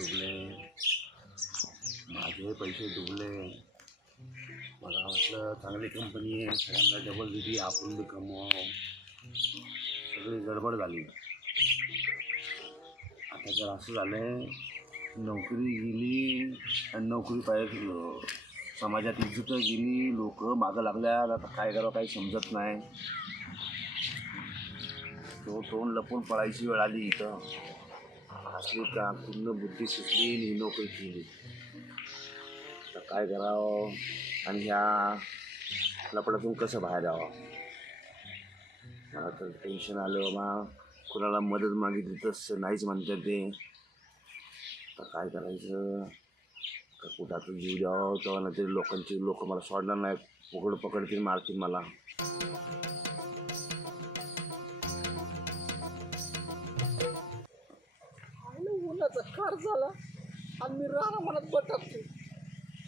डुबले. माझे पैसे डुबले. मला वाटलं चांगली कंपनी आहे. सगळ्यांना डबल दिली आपण बी कमवावं. सगळी गडबड झाली. आता जर असं झालंय नोकरी गेली आणि नोकरी पाहिजे समाजात इज्जत गेली लोक मागं लागल्या आता काय करावं काही समजत नाही. तो तोंड लपून पळायची वेळ आली इथं. असली का पूर्ण बुद्धी सुचली आणि ही नोकरी केली. तर काय करावं? आणि ह्या लपडातून कसं बाहेर यावं? मला तर टेन्शन आलं बाबा. कुणाला मदत मागितली तर नाहीच म्हणतात ते. तर काय करायचं? का कुठातून जीव द्यावं? तेव्हा नाही तरी लोकांची लोक मला सोडणार नाही पकड पकडतील मारतील मला. कार झाला. आणि मी राहणार म्हणत बटकतो.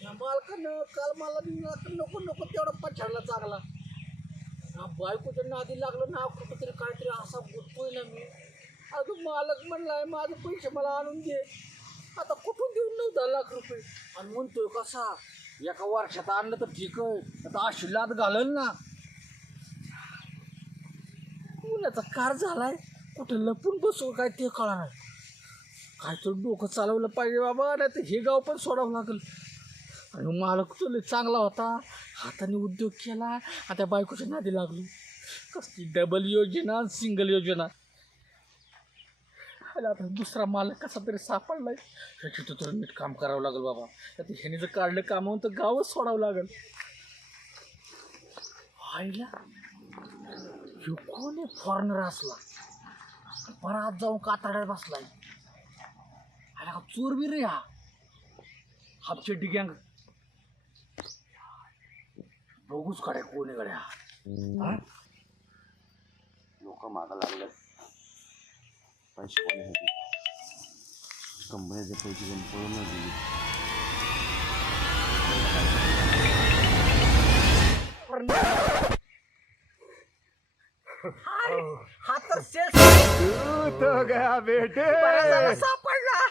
या मालकानं काल मला नको नको नको तेवढा पछाडला चांगला. हा बायकोच्या नादी लागलं ना कुठंतरी काहीतरी असा गुततोय ना मी. अजून मालक म्हणलाय माझे पैसे मला आणून दे. आता कुठून देऊन नऊ दहा लाख रुपये? आणि म्हणतोय कसा? एका वर्षात आणलं तर ठीक आहे. आता अशी लाद ना. मुलाचा कार झालाय. कुठं लपून बसू काय ते कळणार. काय तर डोकं चालवलं पाहिजे बाबा नाही तर हे गाव पण सोडावं लागेल. आणि मालक तो लय चांगला होता. हाताने उद्योग केला आता बायकोच्या नादी लागलो. कसली डबल योजना सिंगल योजना. आणि आता दुसरा मालक कसा तरी सापडलाय. ह्याची तर नीट काम करावं लागेल बाबा. आता ह्याने जर काढलं कामावून तर गावच सोडावं लागेल. आईला ह्यो कोण आहे फॉरेनर असला. परत जाऊन कातडायला बसलाय. चोर बी रे हा. हापचेड्डी गँग. बघूच काढ्या कोण आहे गड्या. हा? लोक मागं लागले पैसे कोणासाठी कंपनीचे पैसे घेऊन पळून नाही अरे, हा तर सेल्स. तो गया बेटे.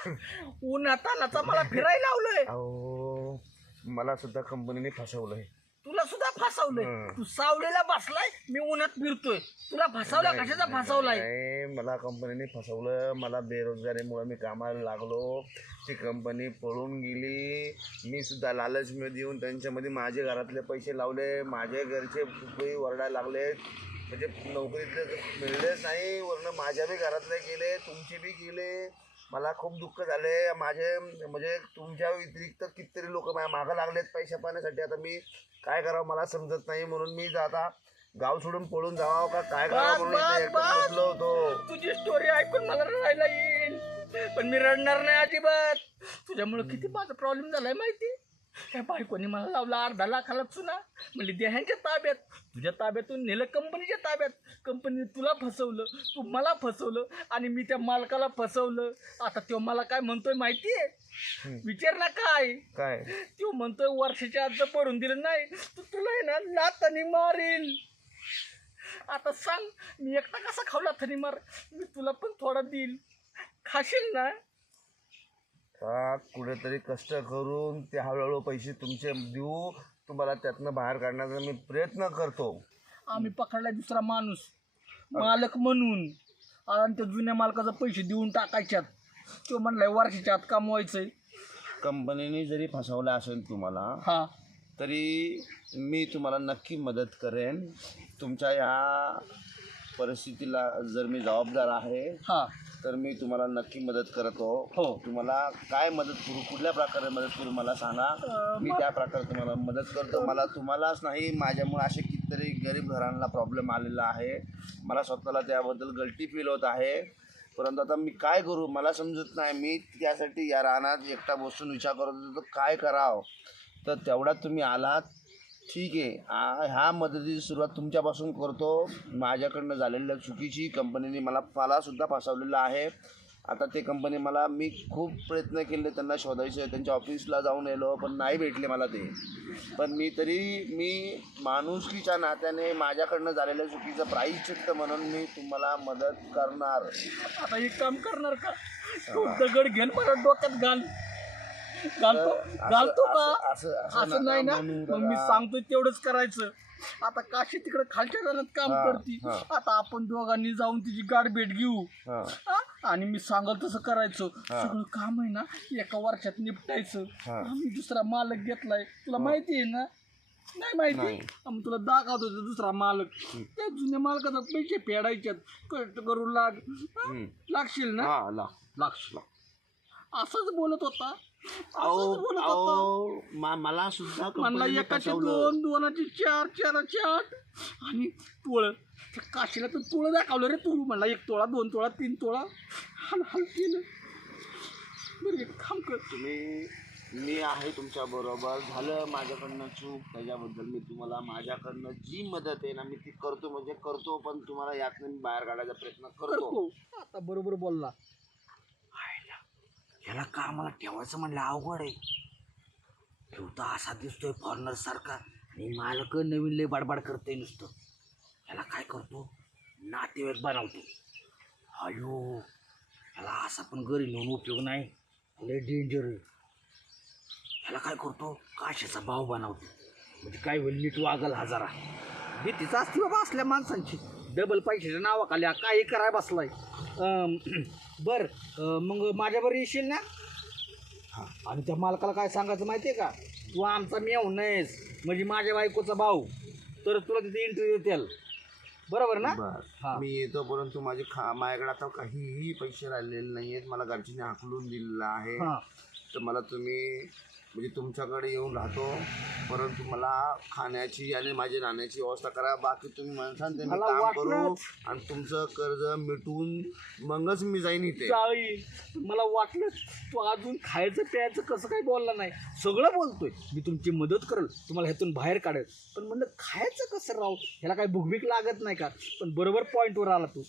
सापडला उन्हात आणाचा मला फिरायला लावलंय. अहो मला सुद्धा कंपनीने फसवलंय. तुला सुद्धा फसवलंय? तू सावलीला बसलाय मी उन्हात फिरतोय. तुला फसवला कशाचा फसवलाय? नाही मला कंपनीने फसवलं. मला बेरोजगारीमुळे मी कामाला लागलो. ती कंपनी पळून गेली. मी सुद्धा लालचमध्ये येऊन त्यांच्यामध्ये माझे घरातले पैसे लावले. माझे घरचे खूपही ओरडायला लागले. म्हणजे नोकरीतले मिळलेच नाही वरनं माझ्या बी घरातले गेले तुमचे बी गेले. मला खूप दुःख झाले माझे म्हणजे तुमच्या व्यतिरिक्त कितीतरी लोक माझ्या मागं लागलेत पैसे पाण्यासाठी आता मी काय करावं मला समजत नाही. म्हणून मी आता गाव सोडून पळून जावं का काय करावं म्हणून इथे. बसलो होतो. तुझी स्टोरी ऐकून मला रडायला येईल. पण मी रडणार नाही अजिबात. तुझ्यामुळे किती माझा प्रॉब्लेम झालाय माहिती? त्या बायकोनी मला लावला अर्धा लाखाला चुना. म्हणली दे ह्यांच्या ताब्यात. तुझ्या ताब्यातून नेलं कंपनीच्या ताब्यात. कंपनीने तुला फसवलं तू मला फसवलं आणि मी त्या मालकाला फसवलं. आता तो मला काय म्हणतोय माहितीये? विचार ना काय. काय? तो म्हणतोय वर्षाच्या आत पडून दिलं नाही तर तुला आहे ना लातानी मारील आता सांग मी एकटा कसा खाऊ लातानी मार? मी तुला पण थोडा देईल. खाशील ना? का कुठेतरी कष्ट करून ते हळूहळू पैसे तुमचे देऊ. तुम्हाला त्यातनं बाहेर काढण्याचा मी प्रयत्न करतो. आम्ही पकडलाय दुसरा माणूस. मालक म्हणून. आणि त्या जुन्या मालकाचा पैसे देऊन टाकायच्यात. तो म्हणलाय वर्षाच्या आत कमवायचंय. कंपनीने जरी फसवलं असेल तुम्हाला हा. तरी मी तुम्हाला नक्की मदत करेन. तुमच्या ह्या परिस्थितीला जर मी जबाबदार आहे हा. तर मी तुम्हाला नक्की मदत करतो हो. तुम्हाला काय मदत करू कुठल्या प्रकारे मदत करू मला सांगा. मी त्या प्रकारे तुम्हाला मदत करतो. मला तुम्हालाच नाही माझ्यामुळे असे कितीतरी गरीब घरांना प्रॉब्लेम आलेला आहे. मला स्वतःला त्याबद्दल गलटी फील होत आहे. परंतु आता मी काय करू मला समजत नाही. मी त्यासाठी या रानात एकटा बसून विचार करत होतो तर काय करावं? तर तेवढ्यात तुम्ही आलात. ठीक आहे. आ- ह्या मदतीची सुरुवात तुमच्यापासून करतो. माझ्याकडनं झालेल्या चुकीची कंपनीने मला मलासुद्धा फसवलेलं आहे. आता ते कंपनी मला मी खूप प्रयत्न केले त्यांना शोधायचे. त्यांच्या ऑफिसला जाऊन येलो पण नाही भेटले मला ते. पण मी तरी मी माणुसकीच्या नात्याने माझ्याकडनं झालेल्या चुकीचं प्रायश्चित्त म्हणून मी तुम्हाला मदत करणार. आता एक काम करणार का? तू दगड घेऊन मला डोक्यात घाल. घालतो? घालतो का? असं- नाही ना? मग मी दादा. सांगतोय तेवढंच करायचं. आता काशी तिकडे खालच्या रानात काम करती. आता आपण दोघांनी जाऊन तिची गाठ भेट घेऊ. हां? आणि मी सांगल तसं करायचं. सगळं काम आहे ना एका वर्षात निपटायचं. आम्ही दुसरा मालक घेतलाय. तुला माहिती आहे ना? नाही माहिती. आम्ही तुला दाखवतो तो दुसरा मालक. त्या जुन्या मालकाचा पैसे फेडायच्यात. कष्ट करू लाग. हा? लागशील ना? हां ला लागशील. असंच बोलत होता. अहो मला सुद्धा म्हणला एकाचे. दोन दोनाचे चार चाराचे आठ. आणि तोळ. त्या काशीला तर तोळ दाखवलं रे तू म्हणला एक तोळा दोन तोळा तीन तोळा. हल हल केलं. बरं एक काम कर. तुम्ही मी आहे तुमच्या बरोबर. झालं माझ्याकडनं चूक. त्याच्याबद्दल मी तुम्हाला माझ्याकडनं जी मदत आहे ना मी ती करतो. म्हणजे करतो पण तुम्हाला यातनं मी बाहेर काढायचा प्रयत्न करतो. आता बरोबर बोलला. ह्याला कामाला ठेवायचं म्हणलं? अवघड आहे. ठेवता असा दिसतोय फॉरनर सारखा आणि मालक नवीन लय बाडबाड करते नुसतं. ह्याला काय करतो? नातेवाईक बनवतो. अयो ह्याला असा पण घरी नेऊन उपयोग नाही. लय डेंजर आहे. ह्याला काय करतो? काशाचा भाव बनवतो. म्हणजे काय होईल नीट वागल हजारा भीतीचा असते बाबा असल्या माणसांची. डबल पैशाच्या नावाखाली काही कराय बसलाय. अं, बर मग माझ्याबरोबर येशील ना? आणि त्या मालकाला काय सांगायचं माहितीये का? तू आमचा मेव नाहीस म्हणजे माझ्या बायकोचा भाऊ तर तुला तिथे इंटरव्ह्यू देतील. बरोबर ना? हा. मी येतो परंतु माझे खा माझ्याकडे आता काहीही पैसे राहिलेले नाही आहेत मला घरच्याने हाकलून दिलेलं आहे. हा. तर मला तुम्ही म्हणजे तुमच्याकडे येऊन राहतो. परंतु मला खाण्याची आणि माझी राहण्याची व्यवस्था करा. बाकी तुम्ही म्हणसान ते मी मला काम करू वाटलंच. आणि तुमचं कर्ज मिटवून मगच मी जाईन इथे. चाळी मला वाटलं तू अजून खायचं प्यायचं कसं काही बोलला नाही. सगळं बोलतोय. मी तुमची मदत करेल. तुम्हाला ह्यातून बाहेर काढेल. पण म्हणलं खायचं कसं राहू ह्याला काही भुकभीक लागत नाही का? पण बरोबर पॉईंटवर आला तू.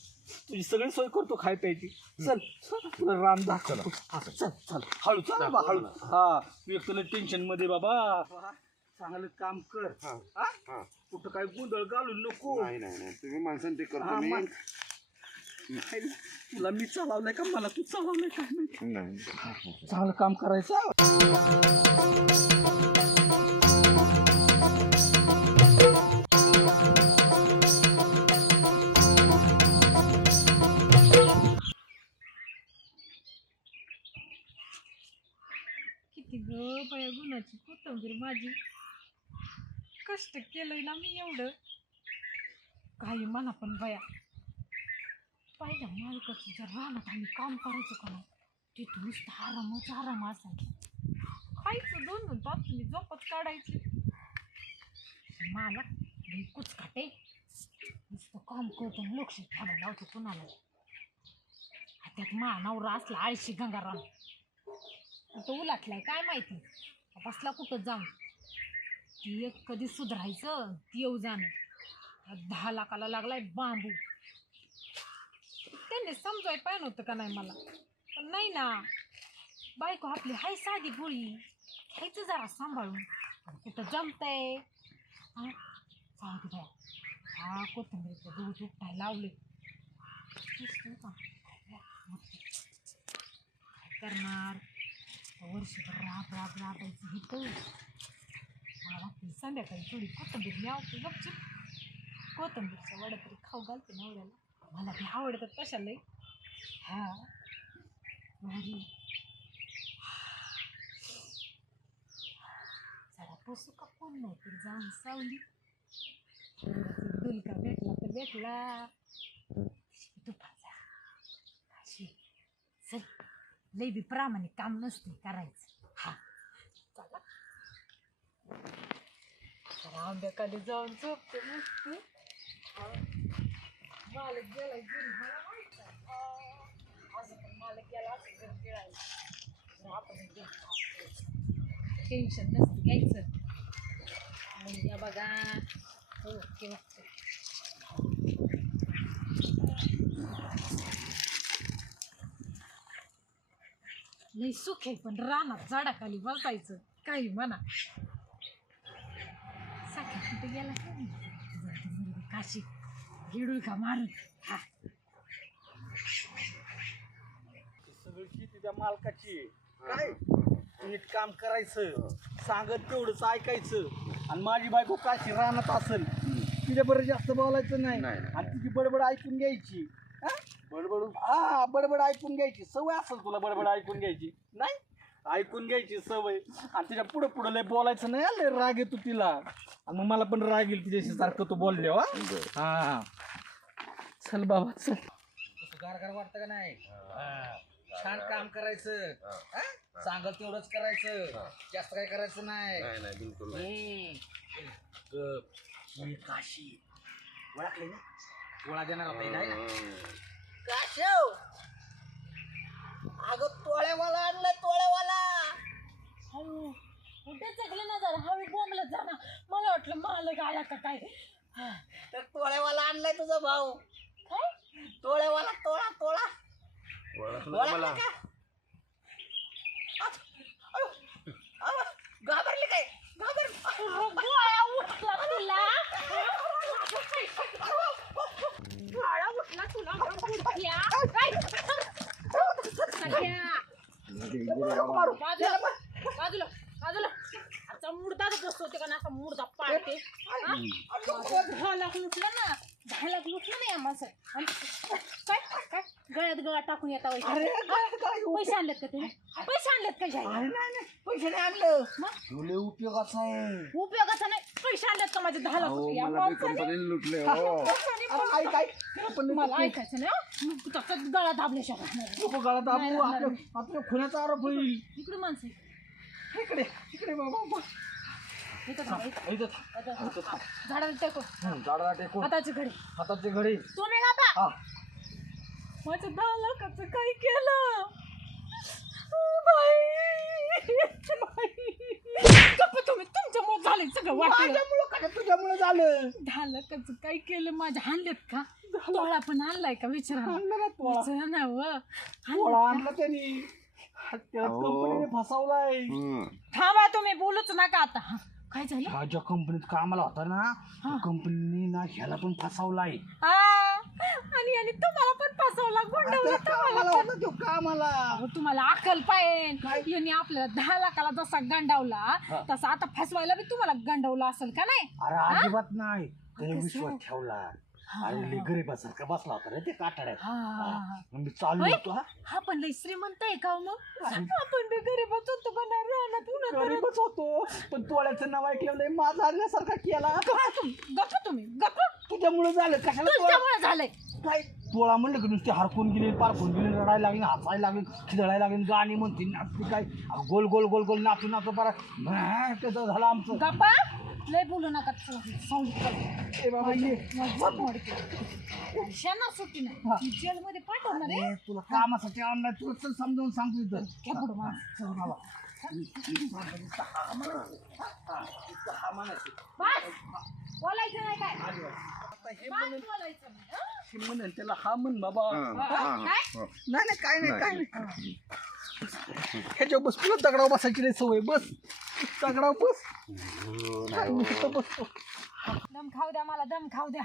तुझी सगळी सोय करतो खाय प्यायची चल. चल, तुला राम दाखवतो. असं, चल चल. हळू चल बाबा हळू. हा. तू एक तुला टेन्शनमध्ये बाबा. चांगलं काम कर. हा, हा? हा. कुठं काय गोंधळ घालू नको. नाही नाही नाही. तुम्ही माणसाने ते हा, करतो मी मग. तुला मी चालवलंय का? मला तू चालवलंय काय माहिती नाही. चांगलं काम करायचं. ग गुणाची कोथंबीर माझी. कष्ट केलंय ना मी एवढं. काही म्हणा पण बया. पहिल्या मालकाचं जर राहणार आम्ही काम करायचं का नाही तिथं नुसतं आरामच आराम असायचं. खायचं दोन दोन तास तुम्ही झोपच काढायची. मला लई कुचकाटे. नुसतं काम करतो आणि लक्ष ठेवायला लावतो कुणाला. त्यात मा नवरा असला आळशी गंगाराम. तो उलाटलाय काय माहिती? बसला कुठं जाऊन? ती एक कधी सुधारायचं ती येऊ जाणं दहा लाखाला लागलाय बांबू. त्यांनी समजाय पाहिजे होतं का नाही मला? पण नाही ना. बायको आपली हाय साधी गोळी. खायचं जरा सांभाळून. कुठं जमतंय? हा? जाऊ दे हा कोथिंबीरचं दूध उपटाय लावले. काय करणार? वर्षभर राब राब राबायचं इथं मला वाटतं संध्याकाळी थोडी कोथंबीर मी आवडते गपचूप कोथंबीरच्या वड्या तरी खाऊ घालते नवऱ्याला. मला बी आवडतात कशाला हा. भारी. जरा बसू का कोण नाही तर जाऊन सावली. दुलका भेटला तर भेटला दुपारचा अशी चल लई बी प्रामाणिक काम नसते करायचं. हा. चला. तर आंब्याखाली जाऊन झोपते मस्त मालक गेला घेऊन मला माहीत असं पण मालक गेला असं घरी गिळायला. तर आपण टेन्शन नसतं घ्यायचं. आणि या बघा. हो ओके लई सुख आहे पण रानात झाडाखाली बसायचं काही म्हणा साखर कुठे गेला काय माहिती? जाऊ दे, मरू दे, काशी गिडूळ का मारून हा सगळी शेती त्या मालकाची आहे. काय नीट काम करायचं सांगत तेवढंच ऐकायचं आणि माझी बायको काशी राहणार असेल तिच्या बरं जास्त बोलायचं नाही नाही, नाही. आणि तिची बडबड ऐकून घ्यायची हा? बडबडू हा बडबड ऐकून घ्यायची. सवय असेल तुला बडबड ऐकून घ्यायची. नाही? ऐकून घ्यायची सवय. आणि तिच्या पुढे पुढे लय बोलायचं नाही लय राग येतो तिला. आणि मग मला पण राग येईल तिच्याशी सारखं तू बोलले हो, हा? हा. चल बाबा चल. गार गार वाटतं का नाही? छान काम करायचं. हा? सांगल तेवढंच करायचं. जास्त काय करायचं नाही. नाही नाही बिलकुल. ही काशी. ओळखली ना? गोळा देणार होता नाही ना काशव अगं तोळ्यावाला आणलाय तोळ्यावाला हळू कुठे चकले ना जरा हळू बोंबलत जा ना मला वाटलं मालक आला का काय हा. तर तोळ्यावाला आणलाय तुझा भाऊ काय तोळ्यावाला तोळा तोळा ओळखलं का मला ओळखलं का? अयो, अयो, घाबरली काय घाबर गोळा उठला तुला गोळा उठला तुला बुडक्या. काय? सख्या. बाजूला बाजूला. आता मुडदाच बसवते का ना असा मुडदा पाडते. लाख लुटलं ना. दहा लाख लुटलं नाही आम्हाला काय काय? गळ्यात गळा टाकून येता वैसे अरे काय- काय? पैसे आणलेत का तुम्ही? पैसे आणलेत का अरे नाही नाही. पैसे नाही आणलं. मग? तुले उपयोगाचं नाही. पैसे आणलेत का माझे दहा लाख अहो रुपये? या मला बी माणसाने- कंपनीने लुटले हो माणसाने अरे ऐक ऐक. त्याला पण मला ऐकायचं नाही हं? मग गळा दाबल्याशिवाय राहणार नाही. नको गळात नाही, आपू नाही, आपल्या आपल्या खुण्याचा आरोप होईल. इकडे माणसं. इकडे इकडे बाबा. इथं थांबा, इथं. इथं आता झाडाला टेको झाडाला टेकून. हाताची घडी. हाताची घडी. तुम्ही आता. हा. माझ्या दहा लाखाचं काय केलं? तुम्ही तुमच्यामुळे झाले सगळं वाटलं. माझ्यामुळं काय तुझ्यामुळे झालं. दहा लाखाचं काय केलं? माझ्या हाणलेत का? तोळा पण आणलाय का? विचारा आणलं ना तोळा. विचारा ना व. पोळा हाणलेत आणला त्यांनी. त्याला अहो. कंपनीने फसवलाय. हम्म. थांबा तुम्ही बोलूच नका आता. काय झालं? हा ज्या कंपनीत कामाला होता ना त्या कंपनीने ना ह्याला पण फसवलाय. आ, आणि आणि तुम्हाला पण फसवला गुंडवला तुम्हाला पण. होता तो कामाला. अहो, तुम्हाला अक्कल पाहिजे यांनी आपल्याला दहा लाखाला जसा गंडावला तसा आता फसवायला बी तुम्हाला गंडवला असेल का नाही? अरे अजिबात नाही. त्याने? विश्वास ठेवला लय गरीबासारखा बसला होता रे ते काटाड्यात. हा, हा, हा. मग मी चालू होय? होतो हा. हा पण लय श्रीमंत आहे का हो मग? आपण बी गरीबच होतो नाही राहणार गरीबच होतो. पण तोळ्याचं नाव ऐकलं माझा आणल्यासारखा केला. गप्प तुम्ही गप्प. तुझ्यामुळे झालं कशाला तोळा तुमच्यामुळे झालंय. काय? तोळा म्हणलं की नुसते हरकून गेले पारखून गेले रडायला लागले हसायला लागले खिदळायला लागले गाणी म्हणते नाचते काय? गोल गोल गोल गोल नाचू नाचू पारा त्याचं झालं आमचं. गप्पा. लय बोलू नका सांगितलं ए बाबा ये. शेणार सुट्टी नाही. जेलमध्ये पाठवणार आहे. ए, तुला कामासाठी आणलाय. तुला चल समजावून सांगतो इथं घ्या पुढं. चल बस. बोलायचं नाही काय. आता हे बस बोलायचं नाही. हं? हे म्हणेन त्याला हा म्हण बाबा. हा, हा, हा, काय? हा. नाही नाही काय नाही काय नाही. ह्याच्यावर बस तुला दगडावर बसायची नाही सवय बस. दगडावर बस. काय नुसतं बसतो. दम खाऊ द्या मला दम खाऊ द्या.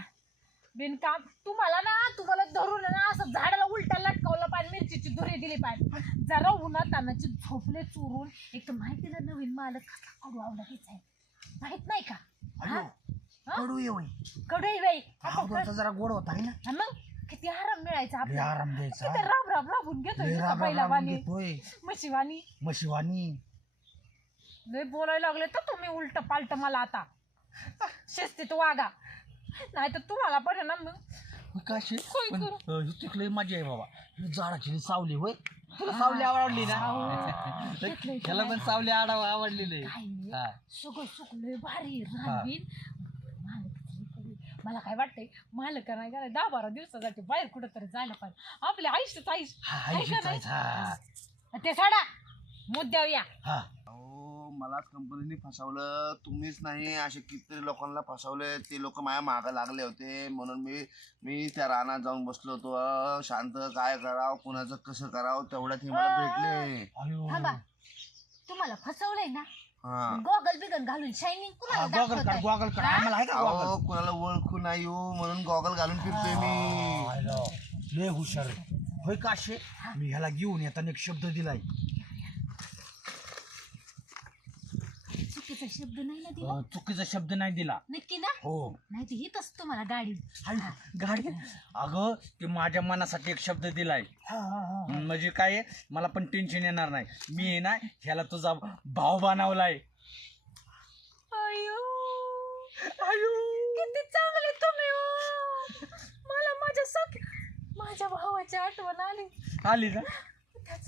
बिनकाम तुम्हाला ना तुम्हाला धरून ना असं झाडाला उलटा लटकवलं पाहिजे मिरचीची धुरी दिली पाहिजे. जरा उन्हात तानाचे झोपले चुरून एक तर माहिती ना नवीन मालक कसला कडू आवडा आहे. माहीत नाही का? हा? हा? कडू ये कडू आहे बाई. अगोदरचा जरा गोड होता ना? हा मग? किती आराम मिळायचा लय आपल्याला आराम द्यायचा. किती राब राब राबून घेतोय लय राब राबून बैलावानी घेतोय. म्हशीवानी म्हशीवानी लय बोलायला लागले तर तुम्ही उलट पालट मला आता. शिस्तीत वागा. नाही तर तुम्हाला पण आहे ना मग. काशी काय पण ही तिकडे मजा आहे बाबा. ही झाडाची लई सावली होय. तुला सावली आवडली ना? घेतलंय त्याला पण सावली आडाव आवडलेली काय नाही. हा. सगळं सुकलंय भारी रानबीन मला काय वाटतंय मालक नाही का नाही, दहा बारा दिवसासाठी बाहेर कुठं तरी जायला पाहिजे. आपल्या आयुष्यात आयुष्य हा? जायचं, हा. ते साडा मुद्द्यावर या. हा. अहो मलाच कंपनीने फसवलं. तुम्हीच नाही असे कितीतरी लोकांना फसवले. ते लोक माझ्या मागं लागले होते. म्हणून मी मी त्या रानात जाऊन बसलो होतो. अं, शांत काय करावं कुणाचं कसं करावं तेवढ्यात हे मला भेटले. थांबा. तुम्हाला फसवलंय ना? हा. गॉगल बिगल घालून शायनिंग कुणाला दाखवताय? गॉगल हा? आम्हाला आहे का गॉगल कुणाला ओळखू नाही येऊ म्हणून गॉगल घालून फिरतोय मी. लय हुशार आहे. होय काशे मी ह्याला घेऊन येताना एक शब्द दिलाय. चुकीचा शब्द नाही ना दिला? अं, चुकीचा शब्द नाही दिला. नक्की ना? हो. नाही तर हितच तुम्हाला गाडी. गाडी? अगं ते माझ्या मनासाठी एक शब्द दिलाय. म्हणजे काय आहे, मला पण टेन्शन येणार नाही. मी आहे ना ह्याला तुझा भाव बनवलाय. अयो. किती चांगले तुम्ही हो. मला माझ्या सख माझ्या भावाची आठवण आली. आली ना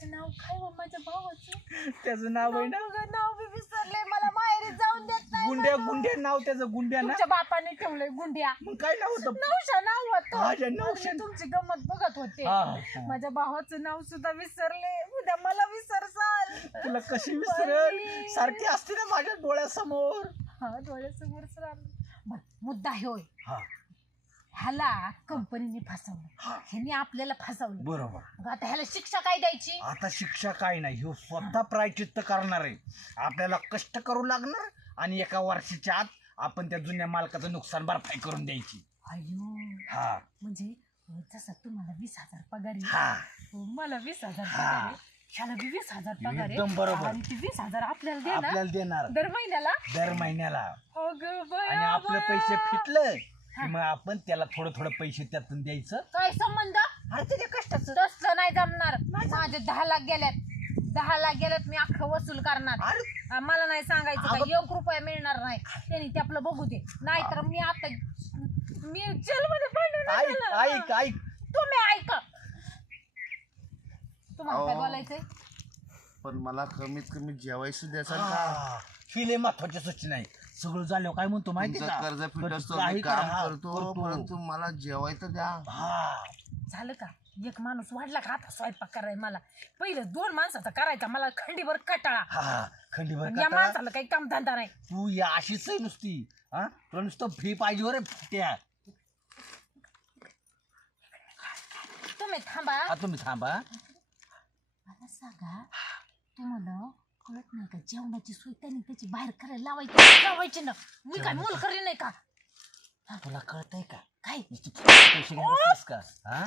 त्याचं नाव काय हो? माझ्या भावाचं? त्याचं नाव आहे ना? बघा, नाव बी विसरले. मला माहेरी जाऊन देत नाही गुंड्या गुंड्या नाव त्याचं गुंड्या ना? तुमच्या बापाने ठेवलंय गुंड्या. मग काय नाव होतं? नवशा नाव माझ्या होतं नवशा- मी तुमची गंमत बघत होते. हा, हा. माझ्या भावाचं नाव सुद्धा विसरले. उद्या मला विसरसाल. तुला कशी विसरल? सारखी असते ना माझ्या डोळ्यासमोर. हा डोळ्यासमोरच राहिलं बरं, मुद्दा हे होय. हा. ह्याला कंपनीने फसवलं. ह्याने आपल्याला फसवलं. बरोबर. मग आता ह्याला शिक्षा काय द्यायची? आता शिक्षा काय नाही. ह्यो स्वतः प्रायचित्त करणार आहे. आपल्याला कष्ट करू लागणार आणि एका वर्षाच्या आत आपण त्या जुन्या मालकाचं नुकसान भरपाई करून द्यायची. अयो हा. म्हणजे जसं तुम्हाला वीस हजार पगार आहे. हा. हो, मला वीस हजार. पगार आहे. ह्याला बी वीस हजार पगार आहे. एकदम बरोबर. आणि ती वीस हजार आपल्याला देणार? आपल्याला देणार. दर महिन्याला? दर महिन्याला. अगं बया, आणि आपलं बया. पैसे फिटलं. की मग आपण त्याला थोडं थोडं पैसे त्यातून द्यायचं. काय संबंध? अरे त्याच्या कष्टाचं. तसलं नाही जमणार. माझे दहा लाख गेल्यात दहा लाख गेल्यात मी अख्खं वसूल करणार. अरे. आ, मला नाही सांगायचं का अगं- एक रुपया मिळणार नाही. त्यांनी ते आपलं बघू दे. नाहीतर मी आता मी जेलमध्ये पडले ना ऐक. ऐक ऐक. तुम्ही ऐका. तुम्हाला काय अहो. बोलायचंय? पण मला कमीत कमी जेवायचं द्यायचं का? ही लय महत्वाची सूचना आहे. सगळं झालं काय म्हणतो माहिती तुमचं का? कर्ज काही काम करतो करतो. परंतु मला जेवायचं द्या. हा. झालं का? एक माणूस वाढला का? आता स्वयंपाक कराय मला. पहिलं दोन माणसाचा करायचा मला खंडीभर कटाळा. हा खंडीभर या काका, माणसाला काही काम धंदा नाही. तू या अशीच आहे नुसती हा? तुला नुसतं फ्री पाहिजे बरं त्या तुम्ही थांबा. हा तुम्ही थांबा. मला सांगा तुम्हाला कळत नाही का? जेवणाची सोय त्यांनी त्याची बाहेर करायला लावायची लावायची ना. मी काय मोल करेन नाही का? तुला कळतंय का? काय? नुसतं पैसे घ्यायला बसलीस का? हा?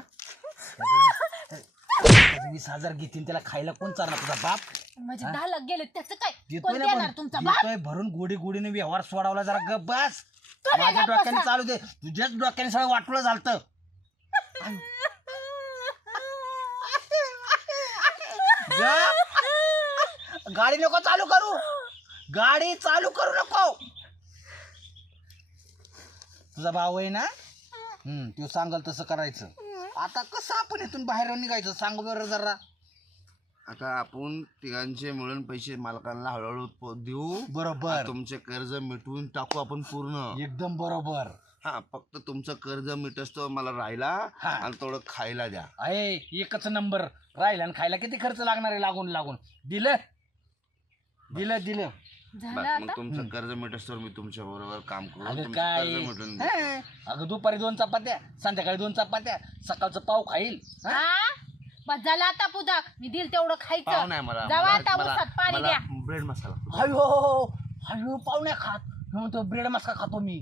त्याचे वीस- त्याचे वीस हजार घेतील त्याला खायला कोण चालणार तुझा बाप? म्हणजे? दहा लाख गेले त्याचं काय? देतोय कोण ना देणार पण? तुमचा बाप? देतोय भरून गोडी गोडीने व्यवहार सोडावला जरा गप बस. तुम्ही माझ्या गप्प डोक्याने बसा. चालू दे. तुझ्याच डोक्याने सगळं वाटलं झालतं. गप. गाडी नको चालू करू. गाडी चालू करू नको. तुझा भाऊ आहे ना? हम्म तो सांगल तसं करायचं. आता कसं आपण इथून बाहेर निघायचं? सांग बरं जरा. आता आपण तिघांचे मिळून पैसे मालकांना हळूहळू प- देऊ. बरोबर. तुमचे कर्ज मिटवून टाकू आपण पूर्ण. एकदम बरोबर. हा फक्त तुमचं कर्ज मिटसतो मला राहिला हा. आणि थोडं खायला द्या. आहे एकच नंबर. राहिला आणि खायला किती खर्च लागणार आहे लागून लागून? दिलं? दिलं दिलं. झालं बस, आता? मग तुमचं कर्ज मिटसतो मी तुमच्या बरोबर काम करू अगं तुमचं काय? कर्ज मिटून. हा. अगं दुपारी दोन चपात्या संध्याकाळी दोन चपात्या सकाळचं पाव खाईल हा? हा? बस झालं आता पुदा. मी दिल तेवढं पाव खायचं नाही मला जावा आता मला- उसात पाणी मला द्या. ब्रेड मसाला अयो अयो पाव नाही खात. मी म्हणतो ब्रेड मस्का खातो मी.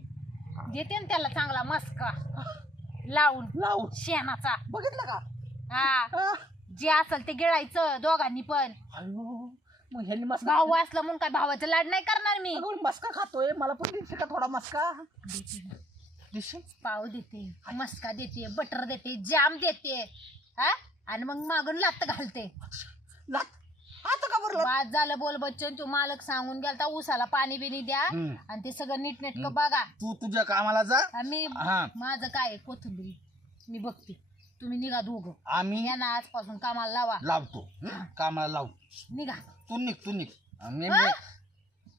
देते ना त्याला चांगला मस्का. लावून. लावून. शेणाचा. बघितलं का? हा. हा. जे असेल ते गिळायचं दोघांनी पण. अयो मग ह्यांनी मस्का भाऊ असलं म्हणून काय भावाचं लाड नाही करणार मी? अगं, मस्का खातोय. मला पण देते का थोडा मस्का. देशील? पाव देते मस्का देते बटर देते जाम देते. हा? आणि मग मागून लात घालते. लात. आता का बरं लात? बाद झालं बोल बच्चन तू मालक सांगून गेलता उसाला पाणी बिनी द्या. हम्म. आणि ते सगळं नीटनेटकं बघा. तू तुझ्या कामाला जा. हा. माझं काय आहे, कोथिंबीर. मी बघते. तुम्ही निघा दोघं. आम्ही यांना आजपासून कामाला लावा. लावतो. हं? कामाला लावू निघा. तू निघ तू निघ. हा?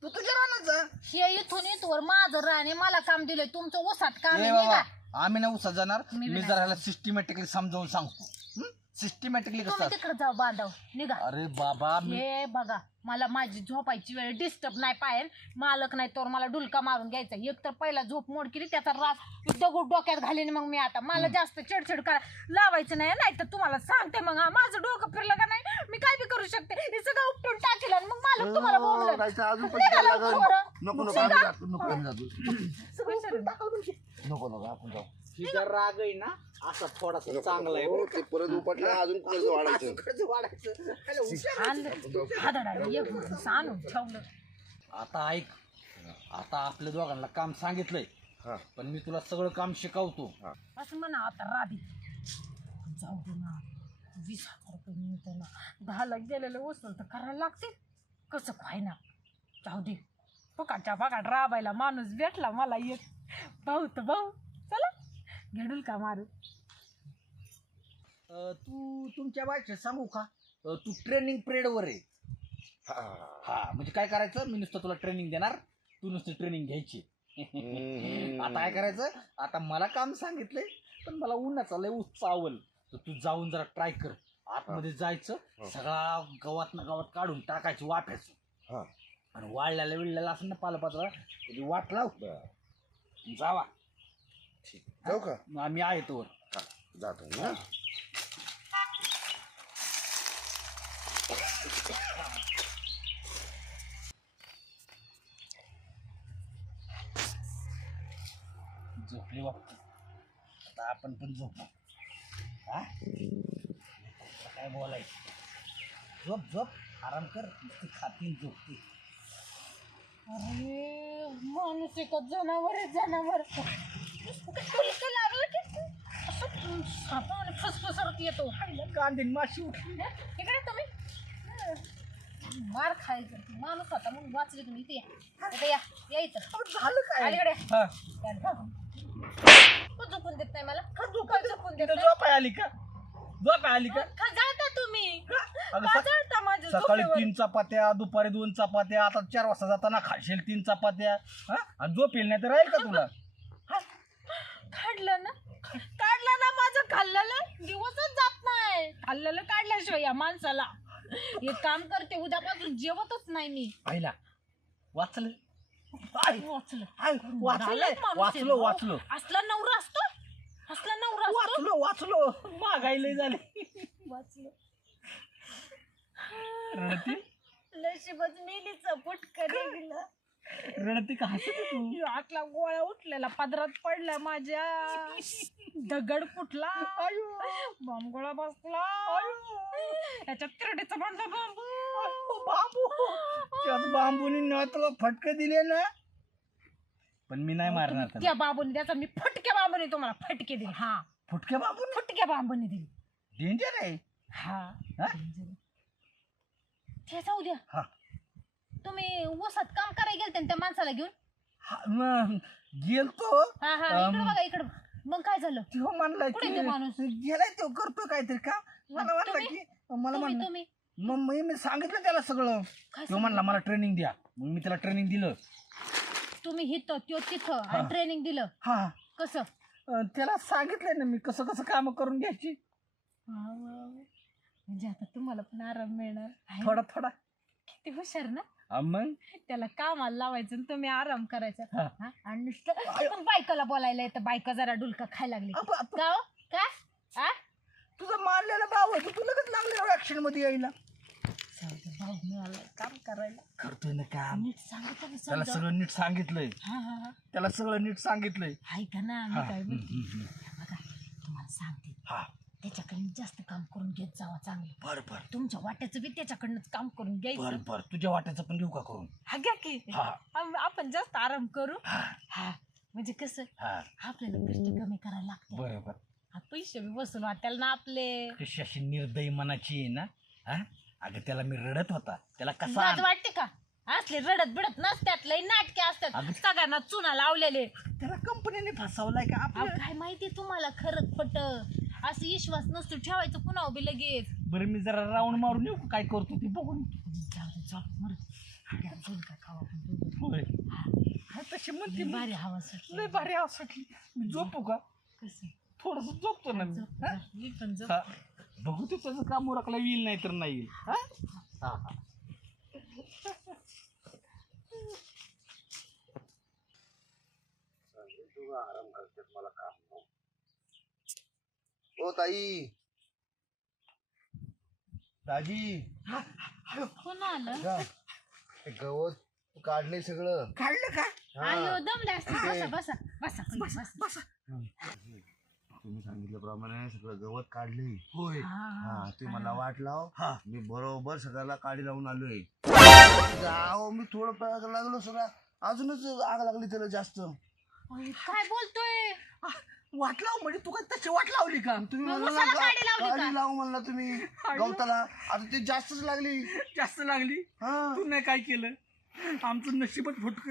तू तुझ्या रानात जा. हे इथून इथवर माझं राणे मला काम दिलंय तुमचं उसात काम ए आहे बाबा निघा. आम्ही नाही उसात जाणार. मी बी मी नाही जरा सिस्टमॅटिकली समजावून सांगतो. हं? सिस्टमॅटिकली तुम्ही तिकडे जाऊ बांधव. निघा. अरे बाबा मी हे बघा मला माझी झोपायची वेळ डिस्टर्ब नाही पाहिजे मालक नाही तर मला डुलका मारून घ्यायचा. एक तर पहिला झोप मोड केली त्याचा रास दगड डोक्यात घालीन मग मी आता. मला जास्त चिडचिड करा लावायचं नाही नाही तर तुम्हाला सांगते मग हा, माझं डोकं फिरलं का नाही? मी काय बी करू शकते? हे सगळं उपटून टाकेल आणि मग मालक तुम्हाला अजून लागल. नको नको आम्ही जातो नको आम्ही जातो. सगळं शरीर. नको नको आपण जाऊ. हिचा राग आहे ना असा थोडासा चांगला आहे हो, ते परत उपटला अजून कर्ज वाढायचं. कर्ज वाढायचं. अरे हुशार. आणलं हादडायला एक माणूस आणून ठेवलं आता ऐक आता आपल्या दोघांना काम सांगितलंय हा. पण मी तुला सगळं काम शिकवतो. असं म्हणा आता राबी. जाऊ दे ना वीस हजार रुपये मिळते ना दहाला गेलेले उचल तर करायला लागते कसं काय ना जाऊ दे. फुकाटच्या फुकाट राबायला माणूस भेटला मला एक. भाऊ तर भाऊ. घेडूल का मारू? अं, तू तुमच्या बायचे सांगू का? अं, तू ट्रेनिंग पिरियडवर आहे. हा. हा म्हणजे काय करायचं? मी नुसतं तुला ट्रेनिंग देणार तू नुसतं ट्रेनिंग घ्यायची. आता काय करायचं? आता मला काम सांगितलंय पण मला उन्हाचा लय ऊस चावल तर तू जाऊन जरा ट्राय कर. आतमध्ये जायचं हा. सगळा गवत ना गवत काढून टाकायचं वाटायचं. हा. आणि वाळल्याला विळल्याला असं ना पालपात्रा कधी वाट लाव. जावा. जाऊ का? आम्ही आहे तोवर. हा, जातो मी, हा. झोपली वाटतं. आता आपण पण झोपू. हा? काय बोलायचं? झोप झोप. आराम कर. नुसती खातीन झोपते. अरे माणूस एक जनावर आहे जनावर डुलकं लागलं की सापाने फसफसरत येतो. कांदीन माशी उठली. इकडे तुम्ही. मार खायचं माणूस होता मग वाचले तुम्ही इथे या. इथे या. या इथं. झालं काय? अलीकडे हा. तू झोपून देत नाही मला. का झोपून देत? तिथं नाही? आली का? झोप आली का? का जळता तुम्ही? अगं का सक- जळता माझ्या सकाळी झोपेवर? तीन चपात्या दुपारी दोन चपात्या आता चार वाजता जाताना खाशील तीन चपात्या. हा? आणि झोप येईल नाही तर राहील का तुला? काढलं ना काढलं ना. माझं खाल्लेलं दिवसच जात नाही. खाल्लेलं काढल्याशिवाय या माणसाला. हे काम करते उद्यापासून जेवतच नाही मी. पाहिला वाचलं? आय, वाचलं. आय, वाचलं? माणूस आहे वाचलो भाऊ. वाचलो. असला नवरा असतो? असला नवरा असतो? वाचलो वाचलो. मागायला झाले. वाचलं. रडती? नशिबच मेली चपट गेला रडती का हसत आहे तू. आतला गोळा उठलेला पदरात पडला माझ्या. दगड फुटला. बॉम्ब गोळा बसला. त्याच्यात तिरडीचं बंद. बांबू बाबू. त्याच बांबूनी न तुला फटके दिले ना. पण मी नाही मारणार त्याला. त्या बाबूने त्याचा मी फटक्या बाबूने तुम्हाला फटके दिले. हा. फुटके बाबू फटक्या बाबूने दिले. डेंजर आहे. हा. हा? ते जाऊ द्या. हा. तुम्ही वसात काम करायला गेलते ना त्या माणसाला घेऊन? हा, गेलतो. हा हा अम. इकडे बघा इकडं मग काय झालं? तो म्हणला कुठे की तो माणूस? गेलाय तो करतो काहीतरी का मला तुम्ही? की मला तुम्ही म्हणला तुम्ही? मग मी मी सांगितलं त्याला सगळं. काय तो म्हणला मला ट्रेनिंग द्या. मग मी त्याला ट्रेनिंग दिलं. सांगितलं? तुम्ही हिथं त्यो तिथं हा. ट्रेनिंग दिलं? हा. कसं? अं, त्याला सांगितलंय ना मी कसं कसं काम करून घ्यायची. म्हणजे आता तुम्हाला पण आराम मिळणार. आहे. थोडा थोडा. किती हुशार ना? हा, मग? त्याला कामाला लावायचं आणि तुम्ही आराम करायचा. हा. हा? आणि नुसतं पण बायकाला बोलायला येतं. बायका जरा डुलका खायला लागली. अब- का हो? काय आ? तुझं मानलेला भाव आहे. तू लगेच लागले ऍक्शनमध्ये यायला. जाऊ दे, भाऊ काम करायला. करतोय ना काम. नीट त्याला समजावून. सगळं नीट सांगितलंय. हा हा हा. त्याला सगळं नीट सांगितलंय. ऐका ना मी काय. बघा तुम्हाला सांगते. हा. त्याच्याकडनं जास्त काम करून घेत जावा चांगलं. बर बर. तुमच्या वाट्याचं बी त्याच्याकडनंच काम करून बर घ्यायचं. बर तुझ्या वाट्याचं पण घेऊ का करून? हा घ्या की. हा. आम- आपण जास्त आराम करू. हा. हा. म्हणजे कसं? हा. आपल्याला कष्ट कमी करायला लागते बरोबर हा, पैसे बी वसूल वाटेल ना आपले. कशी अशी निर्दयी मनाची आहे ना? हा? अगं त्याला मी रडत होता. त्याला कसा लाज वाटते का? असले रडत बिडत नसतात लय नाटके असतात. अगं- सगळ्यांना चुना लावलेले. त्याला कंपनीने फसवलाय का अहो, आपलं काय माहिती तुम्हाला? खरं खोट असं विश्वास नसतो ठेवायचं पुन्हा उभी लगेच बरं मी जरा राऊंड मारून येऊ का? काय करतो ते बघून जाऊ दे, जाऊ दे, मरू दे. जाऊन काय खाऊ आपण दोघं. होय हा, तशी म्हणते लय मी. भारी हवा सुटली. भारी आवसाठी मी झोपू का कसं? थोडस झोपतो ना मी झोप, हा? झोप. मी पण झोप. हा. बहुतेक त्याचं काम उरकला येईल नाही तर नाही येईल हा? हा, हा. ओ ताई. दाजी. कोण आलं जा. ते गवत काढले सगळं. काढलं का? हा. आयो दमले असते बसा बसा बसा बसा तुम्ही सांगितल्याप्रमाणे सगळं गवत काढले होय. हा. ते मला वाट लाव हा. मी बरोबर सगळ्याला काढी लावून आलोय. अहो मी थोडं पळायला लागलो सगळा. अजूनच आग लागली त्याला जास्त. काय बोलतोय? वाट लाव म्हणजे तू काय तशी वाट लावली का? तुम्ही मग म्हणला उसाला ना काडी लावली का? काढी लावू म्हणला तुम्ही गवताला. आता ते जास्तच लागली. जास्त लागली? हा. तू नाही काय केलं? आमचं नशीबच फुटक.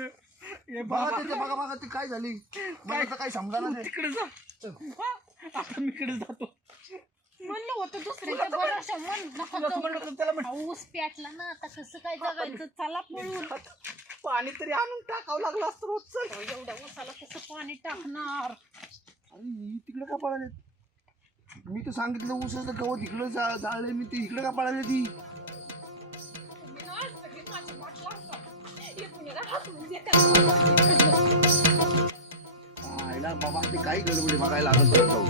हे बघा बाबा. ते ते बघा बघा ते काय झाली? मला तर काही समजा तू नाही. तिकडे जा. हा, आता मी इकडे जातो. म्हणलं होतं दुसऱ्याच्या भरोशा म्हण नका तुला जाऊ. म्हणलं होतं त्याला म्हण- अहो, ऊस प्याटला ना आता कसं काय जगायचं? चला पळून. पाणी तरी आणून टाकावं लागलं असतं रोजचं एवढ्या ऊसाला कसं पाणी टाकणार? आणि तिकडे का पळाले? मी तर सांगितलं ऊसाचं गवत इकडे जाळले मी ते इकडे का पळाले ती? आईला बाबा ते काही गडबडी बघायला लागत जाऊ.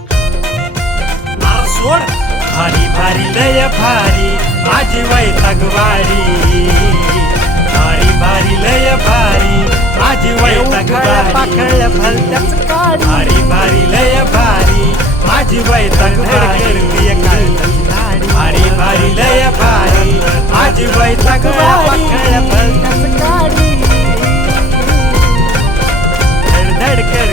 नाव सोड भारी भारी लय भारी माझी वैतागवारी. भारी. भारी भारी लय भारी. माझी वैताग धडकेली नाडी भारी भारी लय भारी. माझी वैताग धडधड कर